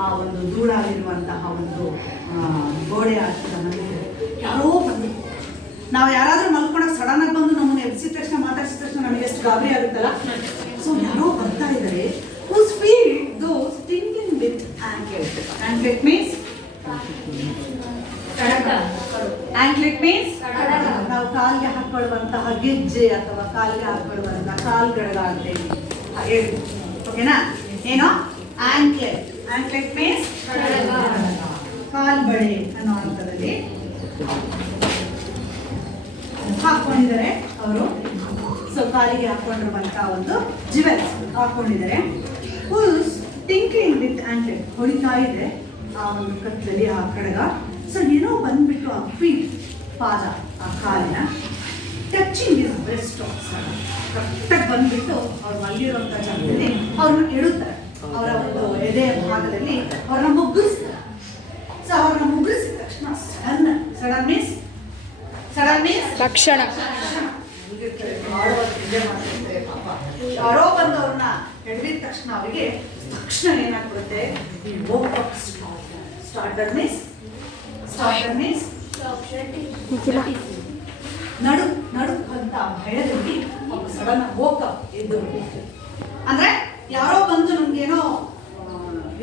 ಆ ಒಂದು ಧೂಳಾಗಿರುವಂತಹ ಒಂದು ಗೋಡೆ ಆಗ್ತದ ಮಲಗಿದರೆ ಯಾರೋ ಬಂದು, ನಾವು ಯಾರಾದ್ರೂ ಮಲ್ಕೊಂಡಾಗ ಸಡನ್ ಆಗಿ ಬಂದು ನಮ್ಮನ್ನು ಎಬ್ಸಿದ ತಕ್ಷಣ, ಮಾತಾಡ್ಸಿದ ತಕ್ಷಣ ನಮಗೆ ಎಷ್ಟು ಗಾಬರಿ ಆಗುತ್ತಲ್ಲ. ಸೊ ಯಾರೋ ಬರ್ತಾ ಇದ್ದಾರೆ. whose feet those tinkling with anklet. Anklet means anklet means ನಾವು ಕಾಲಿಗೆ ಹಾಕೊಳ್ಳುವಂತಹ ಗೆಜ್ಜೆ ಅಥವಾ ಕಾಲಿಗೆ ಹಾಕೊಳ್ಳುವಂತಹ ಕಾಲ್ಗಡಗ ಅಂತ ಹೇಳಿ, ಓಕೆನಾ? ಏನೋ ಆಂಕ್ಲೆಟ್ ಮೀನ್ಸ್ ಕಾಲ್ ಬಳೆ ಅನ್ನೋ ಅರ್ಥದಲ್ಲಿ ಹಾಕೊಂಡಿದ್ದಾರೆ ಅವರು. ಸೊ ಕಾಲಿಗೆ ಹಾಕೊಂಡಿರುವಂತಹ ಒಂದು ಜ್ಯುವೆಲ್ಸ್ ಹಾಕೊಂಡಿದ್ದಾರೆ. ಹೂಸ್ ಟಿಂಕ್ಲಿಂಗ್ ವಿತ್ ಆಂಕ್ಲೆಟ್, ಹೊಡಿತಾ ಇದೆ ಆ ಒಂದು ಕತ್ತಲ್ಲಿ ಆ ಕಡಗ. ಸೊ ಏನೋ ಬಂದ್ಬಿಟ್ಟು ಆ ಫೀಟ್, ಪಾದ, ಆ ಕಾಲಿನ ಟಚಿಂಗ್ ಇಸ್ ಬ್ರೆಸ್ಟ್ ಆಫ್ ಕರೆಕ್ಟಾಗಿ ಬಂದ್ಬಿಟ್ಟು ಅವ್ರು ಮಲ್ಲಿರುವಂಥ ಜಾಗದಲ್ಲಿ ಅವ್ರನ್ನ ಎಡುತ್ತಾರೆ. ಅವರ ಒಂದು ಎದೆಯ ಭಾಗದಲ್ಲಿ ಅವ್ರನ್ನ ಮುಗ್ಗಿಸ್ತಾರೆ. ಸೊ ಅವ್ರನ್ನ ಮುಗ್ಗಿಸಿದ ತಕ್ಷಣ ಸಡನ್ ಮೀನ್ಸ್ ತಕ್ಷಣ ಯಾರೋ ಬಂದವ್ರನ್ನ ಹಿಡಿದ ತಕ್ಷಣ ಅವರಿಗೆ ತಕ್ಷಣ ಏನಾಗ್ಬಿಡುತ್ತೆ, ಸ್ಟಾರ್ಟರ್ ಮೀನ್ಸ್ ನಡುಕಂತ ಭಯದಲ್ಲಿ ಸಡನ್ ವೋಕಪ್ ಎದ್ದು ಅಂದ್ರೆ ಯಾರೋ ಬಂದು ನಮ್ಗೇನೋ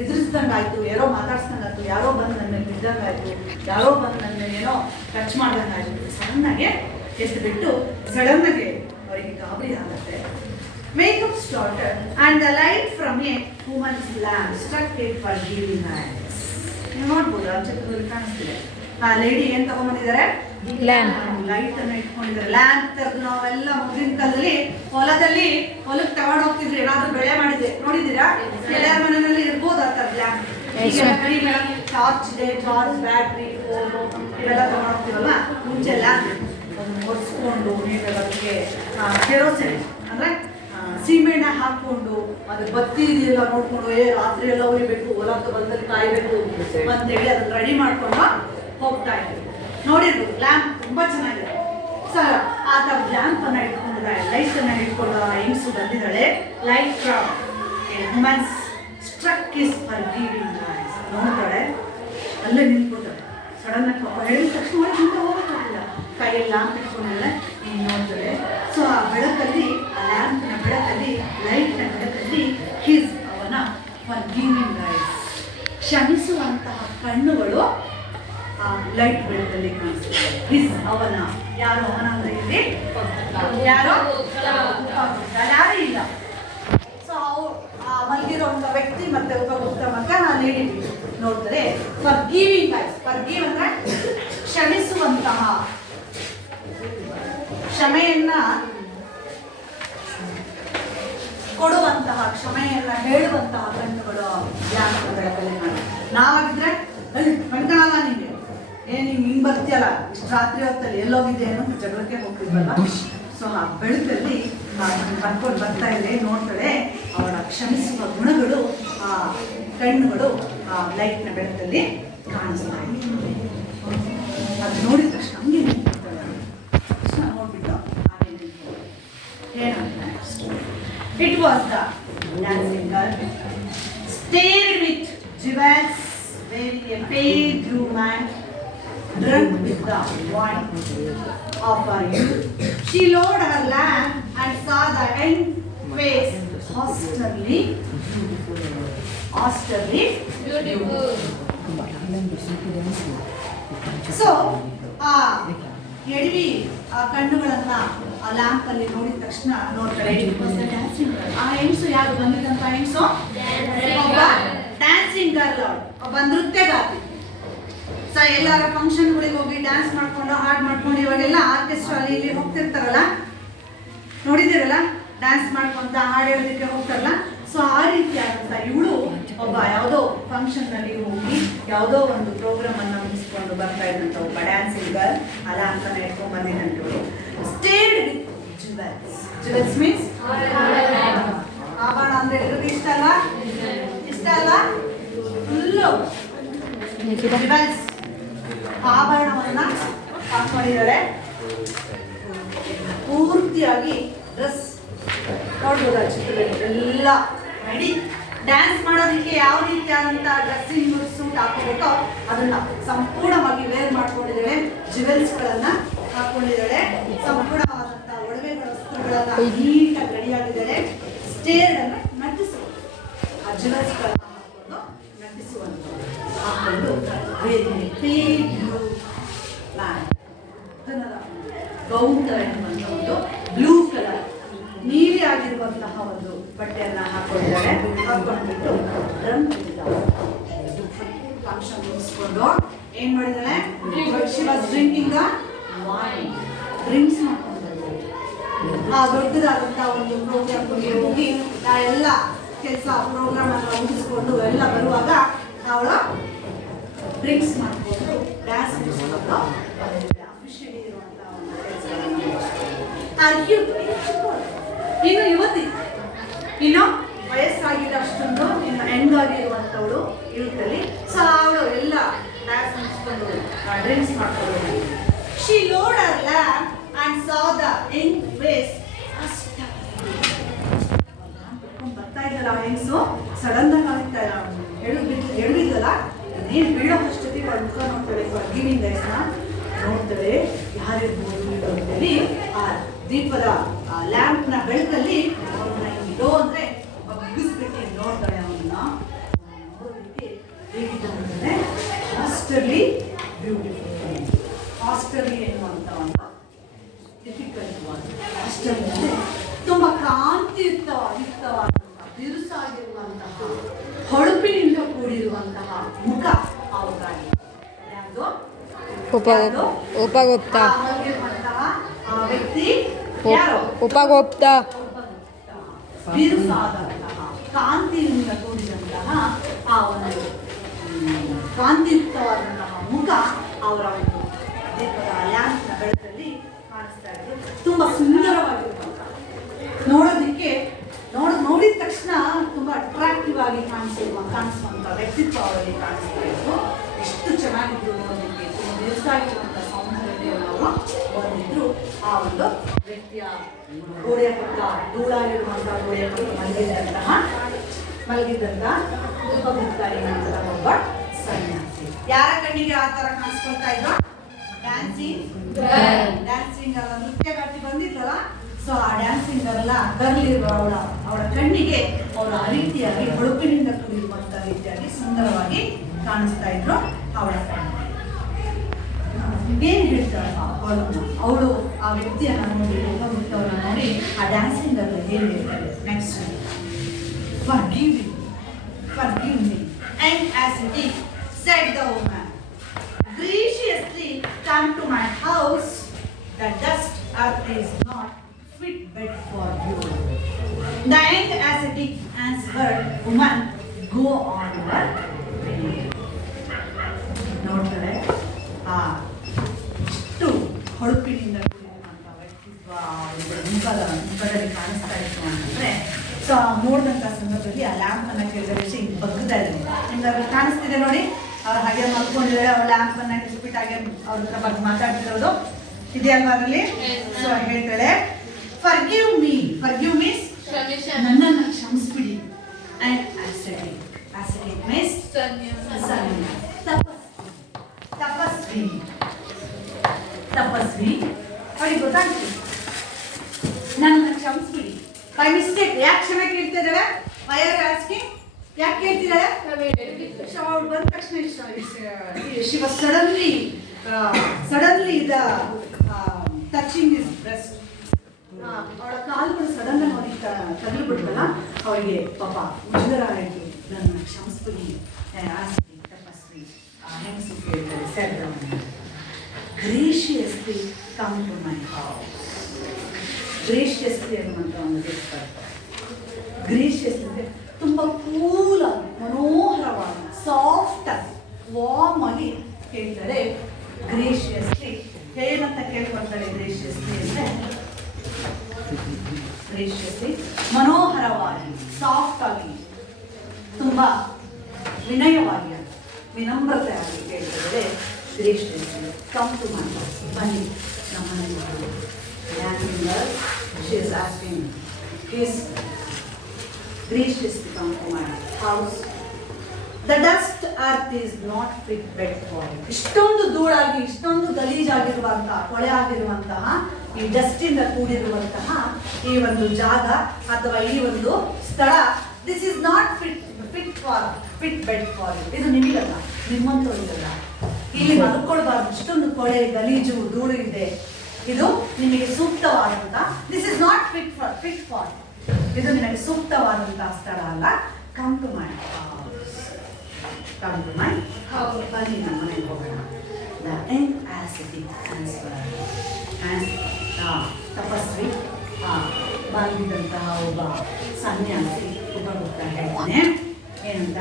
ಎದುರಿಸ್ದಂಗಾಯ್ತು, ಯಾರೋ ಮಾತಾಡ್ಸ್ದಂಗಾಯ್ತು, ಯಾರೋ ಬಂದು ನನ್ನ ಮೇಲೆ ಬಿದ್ದಂಗಾಯ್ತು, ಯಾರೋ ಬಂದು ನನ್ನ ಮೇಲೆ ಏನೋ ಟಚ್ ಮಾಡ್ದಂಗಾಯ್ತು. ಸಡನ್ನಾಗೆ ಎದ್ದು ಬಿಟ್ಟು ಸಡನ್ನಾಗೆ ಅವರಿಗೆ ಗಾಬರಿ ಆಗುತ್ತೆ. Makeup starter and the light from a woman's lamp struck it forgiving eyes. ನೀವು ನೋಡ್ಬೋದು ಆ ಚಿತ್ರದಲ್ಲಿ ಕಾಣಿಸ್ತಿದೆ. ಆ ಲೇಡಿ ಏನ್ ತಗೊಂಡ್ಬಂದಿದ್ದಾರೆ, ಲೈಟ್ ಅನ್ನು ಇಟ್ಕೊಂಡಿದ್ದಾರೆ. ಲ್ಯಾಂಪ್ ತೆಗೆದು ನಾವೆಲ್ಲ ಮೊದಲಿನ ಕಾಲದಲ್ಲಿ ಹೊಲಕ್ಕೆ ತಗೊಂಡು ಹೋಗ್ತಿದ್ರಿ, ಏನಾದ್ರೂ ಬೆಳೆ ಮಾಡಿದ್ರೆ ನೋಡಿದ್ದೀರಾ? ಎಲ್ಲರ ಮನೆಯಲ್ಲಿ ಇರ್ಬೋದು ಆ ಥರ ಲ್ಯಾಂಪ್. ಟಾರ್ಚ್ ಇದೆ, ಟಾರ್ಚ್, ಬ್ಯಾಟ್ರಿ, ಇವೆಲ್ಲ ತಗೊಂಡು ಹೋಗ್ತೀವಲ್ಲ. ಮುಂಚೆ ಲ್ಯಾಂಪ್ ಒಂದು ಒರೆಸ್ಕೊಂಡು ನೀಟಾಗಿ ಕೆರೋಸಿನ್ ಅಂದ್ರೆ ಸೀಮೆಣ್ಣೆ ಹಾಕೊಂಡು ಅದು ಬತ್ತಿ ಇದೆಯಲ್ಲ ನೋಡ್ಕೊಂಡು ರಾತ್ರಿ ಎಲ್ಲ ಉರಿಬೇಕು, ಹೊಲಕ್ಕೆ ಬಂದಲ್ಲಿ ಕಾಯಬೇಕು ಅಂತೇಳಿ ಅದನ್ನ ರೆಡಿ ಮಾಡ್ಕೊಂಡು ಹೋಗ್ತಾ ಇದ್ವಿ. ನೋಡಿರ್ಬೋದು ಲ್ಯಾಂಪ್ ತುಂಬಾ ಚೆನ್ನಾಗಿದೆ. ಸೊ ಆ ಥರ ಲ್ಯಾಂಪ್ ಅನ್ನ ಇಟ್ಕೊಂಡಿದ್ದಾಳೆ, ಲೈಟ್ ಅನ್ನ ಇಟ್ಕೊಂಡು ಹೆಂಗಸು ಬಂದಿದ್ದಾಳೆ. Light from woman's struck is forgiving eyes. ನೋಡ್ತಾಳೆ, ಅಲ್ಲೇ ನಿಂತ್ಕೊತಾಳೆ. ಸಡನ್ ಆಗಿ ಪಾಪ ಹೇಳಿದ ತಕ್ಷಣ ಹೋಗೋಕ್ಕಾಗಿಲ್ಲ, ಕೈಯಲ್ಲಿ ಲ್ಯಾಂಪ್ ಇಟ್ಕೊಂಡಾಳೆ. ನೀನು ನೋಡ್ತಾಳೆ. ಸೊ ಆ ಬೆಳಕಲ್ಲಿ, ಆ ಲ್ಯಾಂಪ್ನ ಬೆಳಕಲ್ಲಿ, ಲೈಟ್ನ ಬೆಳಕಲ್ಲಿ ಅವನ ಫಾರ್ ಗಿವಿಂಗ್ ಐಸ್, ಕ್ಷಮಿಸುವಂತಹ ಕಣ್ಣುಗಳು ಆ ಲೈಟ್ ಬೆಳಕಲ್ಲಿ ಕಾಣಿಸ್ತದೆ. ಅವನ ಯಾರು ಅವನ ಅಂದ್ರೆ ಇಲ್ಲಿ ಯಾರು ಇಲ್ಲ. ಸೊ ಮಲಗಿರುವಂತ ವ್ಯಕ್ತಿ ಮತ್ತೆ ಒಬ್ಬ ಮಗ ಲೇಡಿ ನೋಡ್ತಾರೆ. For giving ice, for give ಅಂದ್ರೆ ಕ್ಷಮಿಸುವಂತಹ, ಕ್ಷಮೆಯನ್ನ ಕೊಡುವಂತಹ, ಕ್ಷಮೆಯನ್ನ ಹೇಳುವಂತಹ ಕಣ್ಣುಗಳು ಲ್ಯಾಂಪ್ ಬೆಳಕಲ್ಲಿ ಮಾಡಿ. ನಾವಾಗಿದ್ರೆ ಕಣ್ಕಣಲ್ಲ ನಿಂಗೆ, ನಿಂಗೆ ಹಿಂಗ್ ಬರ್ತೀಯಲ್ಲ ಇಷ್ಟು ರಾತ್ರಿ ಹೊತ್ತಲ್ಲಿ ಎಲ್ಲೋಗಿದ್ದೆ ಅನ್ನೋ ಜಗಳಕ್ಕೆ ಹೋಗ್ತಿದ್ವಲ್ಲ. ಸೊ ಆ ಬೆಳಕಲ್ಲಿ ಬರ್ಕೊಂಡು ಬರ್ತಾ ಇದೆ, ನೋಡ್ತಾಳೆ. ಅವಳ ಕ್ಷಮಿಸುವ ಗುಣಗಳು ಆ ಕಣ್ಣುಗಳು ಆ ಲೈಟ್ನ ಬೆಳಕಲ್ಲಿ ಕಾಣಿಸ್ತಾ ಇದೆ. ಅದು ನೋಡಿದ ತಕ್ಷಣ ಹಂಗೆ ತಕ್ಷಣ ನೋಡ್ಬಿಟ್ಟು ಏನಂತ, it was the dancing girl stared with jewels wearing a pale blue man drunk with the wine of her youth. She lowered her lamp and saw the young face austerely beautiful. So ಎಡವಿ ಆ ಕಣ್ಣುಗಳನ್ನ ಆ lamp ಅಲ್ಲಿ ನೋಡಿದ ತಕ್ಷಣ ನೋಡ್ತಾರೆ. ಆ ಹೆಂಗಸು ಯಾರು ಬಂದಿದ್ದಂತ ಹೆಂಗಸು ಒಬ್ಬ ಡ್ಯಾನ್ಸಿಂಗ್ ಗರ್ಲ್, ಒಬ್ಬ ನೃತ್ಯಗಾತಿ. ಸೊ ಎಲ್ಲಾರ ಫಂಕ್ಷನ್ಗಳಿಗೆ ಹೋಗಿ ಡ್ಯಾನ್ಸ್ ಮಾಡ್ಕೊಂಡು ಹಾಡು ಮಾಡ್ಕೊಂಡು, ಇವಾಗೆಲ್ಲ ಆರ್ಕೆಸ್ಟ್ರಾ ಅಲ್ಲಿ ಇಲ್ಲಿ ಹೋಗ್ತಿರ್ತಾರಲ್ಲ, ನೋಡಿದಿರಲ್ಲ, ಡ್ಯಾನ್ಸ್ ಮಾಡ್ಕೊಂತ ಹಾಡು ಹೇಳೋದಕ್ಕೆ ಹೋಗ್ತಾರಲ್ಲ. ಸೊ ಆ ರೀತಿಯಾದಂತ ಇವಳು ಒಬ್ಬ ಯಾವುದೋ ಫಂಕ್ಷನ್ ನಲ್ಲಿ ಹೋಗಿ ಯಾವುದೋ ಒಂದು ಪ್ರೋಗ್ರಾಮ್ ಅನ್ನ ಮುಗಿಸ್ಕೊಂಡು ಬರ್ತಾ ಇದ್ದಂತ ಒಬ್ಬ ಡ್ಯಾನ್ಸಿಂಗ್ ಗರ್ಲ್ ಅಲ್ಲ ಅಂತಾನೆ ಇಟ್ಕೊಂಡ್ ಬಂದಿದ್ದಂತವಳು. ಸ್ಟೇರ್ಡ್ ವಿತ್ ಜುವೆಲ್ಸ್. ಜುವೆಲ್ಸ್ ಮೀನ್ಸ್ ಆಭರಣ ಅಂದ್ರೆ ಎಲ್ರಿಗೂ ಇಷ್ಟ ಅಲ್ವಾ? ಫುಲ್ಲು ಜುವೆಲ್ಸ್ ಆಭರಣವನ್ನ ಹಾಕೊಂಡಿದ್ದಾರೆ. ಪೂರ್ತಿಯಾಗಿ ಡ್ರೆಸ್ ನೋಡ್ಬೋದು ಆ ಚಿತ್ರದಲ್ಲಿ ಎಲ್ಲ ರೆಡಿ. ಡ್ಯಾನ್ಸ್ ಮಾಡೋದಕ್ಕೆ ಯಾವ ರೀತಿಯಾದಂಥ ಡ್ರೆಸ್ಸಿಂಗ್ ಸೂಟ್ ಹಾಕೋಬೇಕೋ ಅದನ್ನ ಸಂಪೂರ್ಣವಾಗಿ ವೇರ್ ಮಾಡ್ಕೊಂಡಿದ್ದಾಳೆ. ಜುವೆಲ್ಸ್ಗಳನ್ನ ಹಾಕೊಂಡಿದ್ದಾಳೆ, ಸಂಪೂರ್ಣವಾದಂಥ ಒಡವೆಗಳ ವಸ್ತ್ರಗಳನ್ನ ನೀಟಾಗಿ ರೆಡಿಯಾಗಿದ್ದಾಳೆ. ಸ್ಟೇರ್ಡ್ ಅನ್ನ ನಟಿಸುವ, ಆ ಜುವೆಲ್ಸ್ಗಳನ್ನ ಹಾಕೊಂಡು ನಟಿಸುವಂತ ಹಾಕೊಂಡು ಗೌನ್ ತರ ಒಂದು ಬ್ಲೂ ಕಲರ್ ನೀಲಿ ಆಗಿರುವಂತಹ ಒಂದು ಬಟ್ಟೆಯನ್ನ ಹಾಕೊಂಡಿದ್ದಾರೆ. ಹಾಕೊಂಡ್ಬಿಟ್ಟು ಫಂಕ್ಷನ್ ಮುಗಿಸ್ಕೊಂಡು ಏನ್ ಮಾಡಿದಾಳೆ, she was drinking the wine, drinks ಮಾಡ್ಕೊಂಡಿದ್ದಾರೆ. ಆ ದೊಡ್ಡದಾದಂತಹ ಒಂದು ಪ್ರೋಗ್ರಾಮ್ಗೆ ಹೋಗಿ ಎಲ್ಲ ಕೆಲಸ ಪ್ರೋಗ್ರಾಮ್ ಅನ್ನ ಮುಗಿಸ್ಕೊಂಡು ಎಲ್ಲ ಬರುವಾಗ ಅವಳು ಡ್ರಿಂಕ್ಸ್ ಮಾಡ್ಕೊಂಡು ಡ್ಯಾನ್ಸ್ ಮುಗಿಸ್ಕೊಂಡು ಅಫಿಷಿಯಲಿ ಇರುವಂತಹ ಒಂದು ಕೆಲಸಗಳನ್ನು ಇನ್ನು ಯುವತಿ, ಇನ್ನು ವಯಸ್ಸಾಗಿಲ್ಲ ಅಷ್ಟೊಂದು, ಇಳುತ್ತಲ್ಲಿ. ಸೊ ಅವಳು ಎಲ್ಲ ಬ್ಯಾಗ್ ಮುಚ್ಕೊಂಡು ಡ್ರಿಂಕ್ಸ್ ಮಾಡ್ಕೊಂಡು she load her lamp and saw the young face ಬರ್ತಾ ಇದ್ದಲ್ಲ ಆ ಹೆಂಗಸು ಸಡನ್ ಆಗಿ ಎಡವಿದ್ದಲ್ಲ ನೀನು ಬೀಳೋ ಅಷ್ಟೊತ್ತಿಗೆ ಅವ್ಳ ಮುಖ ನೋಡ್ತಾಳೆ, ಗಿವಿಂಗ್ ಐಸ್ನ ನೋಡ್ತಾಳೆ ಯಾರಿರ್ಬೋದು ಅಂತೇಳಿ ಆ ದೀಪದ ಲ್ಯಾಂಪ್ನ ಬೆಳಕಲ್ಲಿ ಅವ್ರನ್ನ ಇಡೋ ಅಂದರೆ ಮುಗಿಸ್ಬಿಟ್ಟು ನೋಡ್ತಾಳೆ. ಅವನ್ನ ನೋಡೋದಕ್ಕೆ ಹೇಗಿದ್ದಾನೆ ಹಾಸ್ಟರ್ಲಿ ಬ್ಯೂಟಿಫುಲ್. ಹಾಸ್ಟರ್ಲಿ ಎನ್ನುವಂಥ ಒಂದು ಡಿಫಿಕಲ್ಟ್ ಹಾಸ್ಟರ್ಲಿ ಅಂದರೆ ತುಂಬ ಕಾಂತಿಯುಕ್ತವಾದಂತಹ ಬಿರುಸಾಗಿರುವಂತಹ ಹೊಳಪಿನಿಂದ ಕೂಡಿರುವಂತಹ ಮುಖ ಅವಗಾಗಿ ಉಪಗುಪ್ತ ಆ ವ್ಯಕ್ತಿ ಯಾರು? ಉಪಗುಪ್ತ ಬಿರುಸಾದಂತಹ ಕಾಂತಿಯಿಂದ ಕೂಡಿದಂತಹ ಆ ಒಂದು ಕಾಂತಿಯುಕ್ತವಾದಂತಹ ಮುಖ ಅವರ ಒಂದು ದೀಪದ ಲ್ಯಾಂಪ್ನ ಬೆಳಕಲ್ಲಿ ಕಾಣಿಸ್ತಾ ಇದ್ರು. ತುಂಬ ಸುಂದರವಾಗಿರುವಂತಹ ನೋಡೋದಕ್ಕೆ ನೋಡಿದ ತಕ್ಷಣ ತುಂಬ ಅಟ್ರಾಕ್ಟಿವ್ ಆಗಿ ಕಾಣಿಸುವಂಥ ವ್ಯಕ್ತಿತ್ವ ಅವರಲ್ಲಿ ಕಾಣಿಸ್ತಾ ಇತ್ತು. ಎಷ್ಟು ಚೆನ್ನಾಗಿದ್ರು ನೋಡೋದಕ್ಕೆ, ತುಂಬ ದಿವಸಾಗಿರುವಂಥ ಸೌಂದರ್ಯವನ್ನು ಅವರು ಬಂದಿದ್ರು. ಆ ಒಂದು ವ್ಯಕ್ತಿಯ ಗೋಡೆಯ ಪಕ್ಕ ಧೂಳಾಗಿರುವಂಥ ಗೋಡೆಯ ಪಕ್ಕ ಮಲಗಿದ್ದಂಥ ಉಪಗುಪ್ತ ಎನ್ನುವಂಥ ಒಬ್ಬ ಸನ್ಯಾಸಿ. ಯಾರ ಕಣ್ಣಿಗೆ ಆ ಥರ ಕಾಣಿಸ್ಕೊಳ್ತಾ ಇದ್ದ? ಡ್ಯಾನ್ಸಿಂಗ್ ಅಲ್ಲ, ನೃತ್ಯಗಾರ್ತಿ ಬಂದಿದ್ರಲ್ಲ. ಸೊ ಆ ಡ್ಯಾನ್ಸಿಂಗ್ ಎಲ್ಲ ಗರ್ಲಿರುವ ಅವಳ ಕಣ್ಣಿಗೆ ಅವರು ಆ ರೀತಿಯಾಗಿ ಹೊಳಪಿನಿಂದ ಕೂಡಿರುವಂಥ ರೀತಿಯಾಗಿ ಸುಂದರವಾಗಿ ಕಾಣಿಸ್ತಾ ಇದ್ರು. ಅವಳ ಏನು ಹೇಳ್ತಾಳೆ ಅವಳು ಆ ವ್ಯಕ್ತಿಯನ್ನು ನೋಡಿ, ಉಪಗುಪ್ತವನ್ನ ನೋಡಿ ಆ ಡ್ಯಾನ್ಸಿಂಗ್ ಅಲ್ಲ ಏನು ಹೇಳ್ತಾರೆ next, forgive me, and as it is, said the woman, graciously come to my house. The dust earth is not fit bed for you. The young ascetic answered, woman, go on your way. ನೋಡ್ತಾರೆ ಇಷ್ಟು ಹೊಳಪಿನಿಂದ ಕೂಡಿರುವಂಥ ವ್ಯಕ್ತಿತ್ವ ಮುಖದಲ್ಲಿ ಕಾಣಿಸ್ತಾ ಇತ್ತು ಅಂತಂದ್ರೆ, so ನೋಡಿದಂಥ ಸಂದರ್ಭದಲ್ಲಿ ಆ ಲ್ಯಾಂಪನ್ನು ಕೆಳಗಡೆ ಹಿಂಗೆ ಬಗ್ಗತಾ ಇದೆ. ನಿಮ್ಗೆ ಅದ್ರಲ್ಲಿ ಕಾಣಿಸ್ತಿದೆ ನೋಡಿ, ಅವ್ರು ಹಾಗೆ ಮಲ್ಕೊಂಡಿದ್ದಾರೆ, ಅವ್ರ ಲ್ಯಾಂಪನ್ನು ಹಿಡಿಸ್ಬಿಟ್ಟು ಹಾಗೆ ಅವ್ರ ಹತ್ರ ಬಗ್ಗೆ ಮಾತಾಡ್ತಿರೋದು ಇದೆ ಅಲ್ವಾ ಅದರಲ್ಲಿ. ಸೊ ಹೇಳ್ತಾಳೆ, ಫರ್ಗಿವ್ ಮೀನ್ಸ್ ನನ್ನನ್ನು ಕ್ಷಮಿಸ್ಬಿಡಿ. ಅಂಡ್ ascetic means ತಪಸ್ವಿ ಅವಳಿಗೆ ಗೊತ್ತಾಗ್ತದೆ, ನನ್ನನ್ನು ಕ್ಷಮಿಸ್ಬಿಡಿ. ಬೈ ಮಿಸ್ಟೇಕ್ ಯಾಕೆ ಕ್ಷಮೆ ಕೇಳ್ತಾ ಇದ್ದಾಳೆ? ಯಾಕೆ ಕೇಳ್ತಿದ್ದಾಳೆ? ಅವಳು ಬಂದ ತಕ್ಷಣ she was suddenly the touching his breast. ಅವಳ ಕಾಲುಗಳು ಸಡನ್ ಆಗಿ ಅವನಿಗೆ ತಗಲಿಬಿಡ್ತಲ್ಲ, ಅವಳಿಗೆ ಪಾಪ ಮುಜುಗರ ಆಯಿತು. ನನ್ನ ಕ್ಷಮಿಸ್ಬಿಡಿ ತಪಸ್ವಿ ಹೆಂಗಸು ಕೇಳ್ತಾರೆ. Graciously come to my house. Graciously ಅನ್ನುವಂಥ ಒಂದು ಗ್ರೇಷಿಯಸ್ ಅಂದರೆ ತುಂಬ ಕೂಲಾಗಿ, ಮನೋಹರವಾಗಿ, ಸಾಫ್ಟಾಗಿ, ವಾರ್ಮ್ ಆಗಿ ಹೇಳ್ತಾರೆ. ಗ್ರೇಷಿಯಸ್ಲಿ ಏನಂತ ಕೇಳ್ಕೊಳ್ತಾಳೆ? ಗ್ರೇಷಿಯಸ್ಲಿ ಅಂದರೆ ಗ್ರೇಷಿಯಸ್ಲಿ ಮನೋಹರವಾಗಿ, ಸಾಫ್ಟ್ ಆಗಿ, ತುಂಬ ವಿನಯವಾಗಿ, ವಿನಮ್ರತೆ ಆಗಿ ಕೇಳ್ತಿದ್ದಾರೆ. Graciously come to my house, ಬನ್ನಿ ನಮ್ಮನೆ. She is asking, please graciously come to my house. The dust earth is not fit bed for you. ಇಷ್ಟೊಂದು ಧೂಳಾಗಿ, ಇಷ್ಟೊಂದು ಗಲೀಜಾಗಿರುವಂತಹ, ಕೊಳೆ ಆಗಿರುವಂತಹ ಈ ಡಸ್ಟಿಂದ ಕೂಡಿರುವಂತಹ ಈ ಒಂದು ಜಾಗ ಅಥವಾ ಈ ಒಂದು ಸ್ಥಳ, this is not fit bed for you. ಇದು ನಿಮಗಲ್ಲ, ನಿಮ್ಮಂತವರಿಗಲ್ಲ. ಇಲ್ಲಿ ಮಲ್ಕೊಳ್ಬಾರ್ದು, ಇಷ್ಟೊಂದು ಕೊಳೆ, ಗಲೀಜು, ಧೂಳು ಇದೆ. ಇದು ನಿಮಗೆ ಸೂಕ್ತವಾದಂಥ, this is not fit for, ಇದು ನಿಮಗೆ ಸೂಕ್ತವಾದಂತಹ ಸ್ಥಳ ಅಲ್ಲ. Come to my house, come to my house, ಬನ್ನಿ ನಮ್ಮ ಮನೆಗೆ ಹೋಗೋಣ. ದ ಯಂಗ್ ascetic ತಪಸ್ವಿ ಬಂದಿದ್ದಂತಹ ಒಬ್ಬ ಸನ್ಯಾಸಿ ಉಪಗುಪ್ತ ಹೇಳ್ತಾನೆ ಏನಂತ.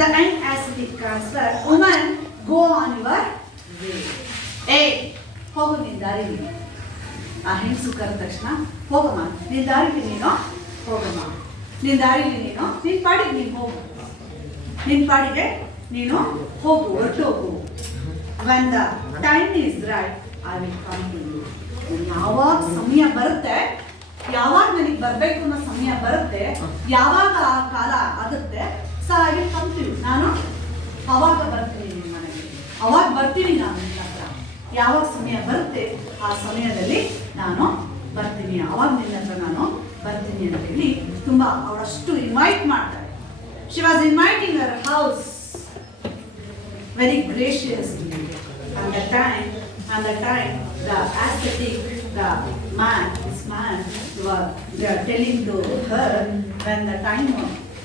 The Young ascetic answered, woman, go on your way. ಹೋಗು ನಿನ್ನ ದಾರಿಲಿ. ಆ ಹೆಂಗಸು ಕರೆದ ತಕ್ಷಣ, ಹೋಗಮ್ಮ ನಿನ್ನ ದಾರಿಲಿ ನೀನು ಹೋಗಮ್ಮ, ನಿನ್ನ ದಾರಿಲಿ ನೀನು ನಿನ್ನ ಪಾಡಿಗೆ ನೀನು ಹೋಗು. ನಿನ್ನ ಪಾಡಿಗೆ ನೀನು ಹೋಗು, ಹೊರಟೋಗು. when the time is right I will come to you. ಯಾವಾಗ ಸಮಯ ಬರುತ್ತೆ, ಯಾವಾಗ ನನಗೆ ಬರಬೇಕು ಅನ್ನೋ ಸಮಯ ಬರುತ್ತೆ, ಯಾವಾಗ ಆ ಕಾಲ ಆಗುತ್ತೆ, so I will come to you. ನಾನು ಅವಾಗ ಬರ್ತೀನಿ ನಿಮ್ಮ ಮನೆಗೆ, ಅವಾಗ ಬರ್ತೀನಿ ನಾನು ನಿನ್ನ ಹತ್ರ. ಯಾವಾಗ ಸಮಯ ಬರುತ್ತೆ ಆ ಸಮಯದಲ್ಲಿ ನಾನು ಬರ್ತೀನಿ, ಅವಾಗ ನಿನ್ನ ಹತ್ರ ನಾನು ಬರ್ತೀನಿ ಅಂತ ಹೇಳಿ ತುಂಬ ಅವಳಷ್ಟು ಇನ್ವೈಟ್ ಮಾಡ್ತಾರೆ. She was inviting her house very graciously. And the time, the aesthetic, the man, this man, they are telling to her when the time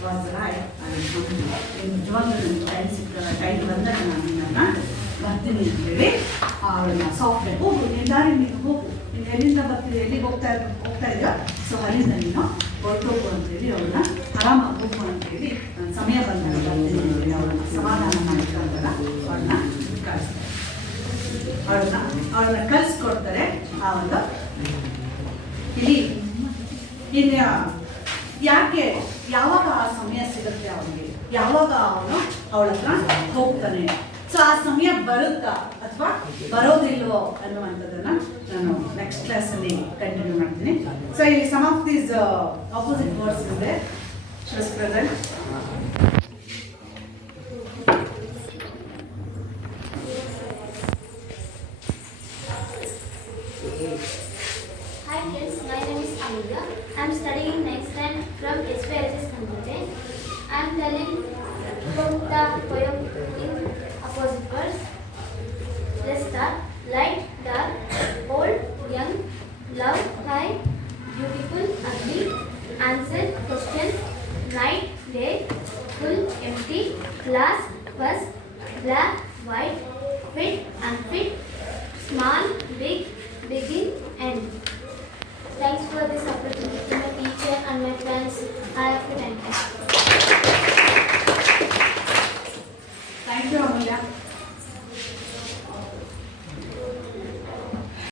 was right, I will come to you. ನಿಜವಾಗ್ಲೂ ನನಗೆ time ಸಿಗ್ತದೆ, time ಬಂದಾಗ ನಾನು ನಿನ್ನನ್ನು ಬರ್ತೀನಿ ಅಂತ ಹೇಳಿ ಅವಳನ್ನ ಸಾಫ್ಟ್ ಹೋಗು, ನಿನ್ನ ದಾರಿ ನೀನು ಹೋಗು, ನೀನು ಎಲ್ಲಿಂದ ಬರ್ತೀವಿ, ಎಲ್ಲಿಗೆ ಹೋಗ್ತಾ ಇದೆಯೋ, ಸೊ ಅಲ್ಲಿಂದ ನೀನು ಹೊರಟೋಗು ಅಂತೇಳಿ ಅವಳನ್ನ ಆರಾಮಾಗಿ ಹೋಗು ಅಂತೇಳಿ ನಾನು ಸಮಯ ಬಂದಾಗ ಬರ್ತೀನಿ ಅಂತೇಳಿ ಅವಳನ್ನ ಸಮಾಧಾನ ಮಾಡಿಕೊಂಡಾಗ ಅವಳನ್ನ ಕಳಿಸ್ತಾರೆ, ಅವಳನ್ನ ಕಳಿಸ್ಕೊಡ್ತಾರೆ. ಆ ಒಂದು ಇಲ್ಲಿ ಇನ್ನು ಯಾಕೆ ಯಾವಾಗ ಆ ಸಮಯ ಸಿಗುತ್ತೆ ಅವನಿಗೆ, ಯಾವಾಗ ಅವನು ಅವಳ ಹತ್ರ ಹೋಗ್ತಾನೆ, ಸೊ ಆ ಸಮಯ ಬರುತ್ತಾ ಅಥವಾ ಬರೋದಿಲ್ವೋ ಅನ್ನುವಂಥದ್ದನ್ನು ನಾನು ನೆಕ್ಸ್ಟ್ ಕ್ಲಾಸಲ್ಲಿ ಕಂಟಿನ್ಯೂ ಮಾಡ್ತೀನಿ. ಸೊ ಇಲ್ಲಿ some of these opposite words ಇದೆ. Shows present. Hi friends, my name is Amulya. I am studying next standard from SPRSS Kanpate. I am telling about the poem in opposite words. Let's start. Light, dark, old, young, love, high, beautiful, ugly, answer, question, night, day, full, empty, glass, bus, black, white, fit, unfit, small, big, biggie,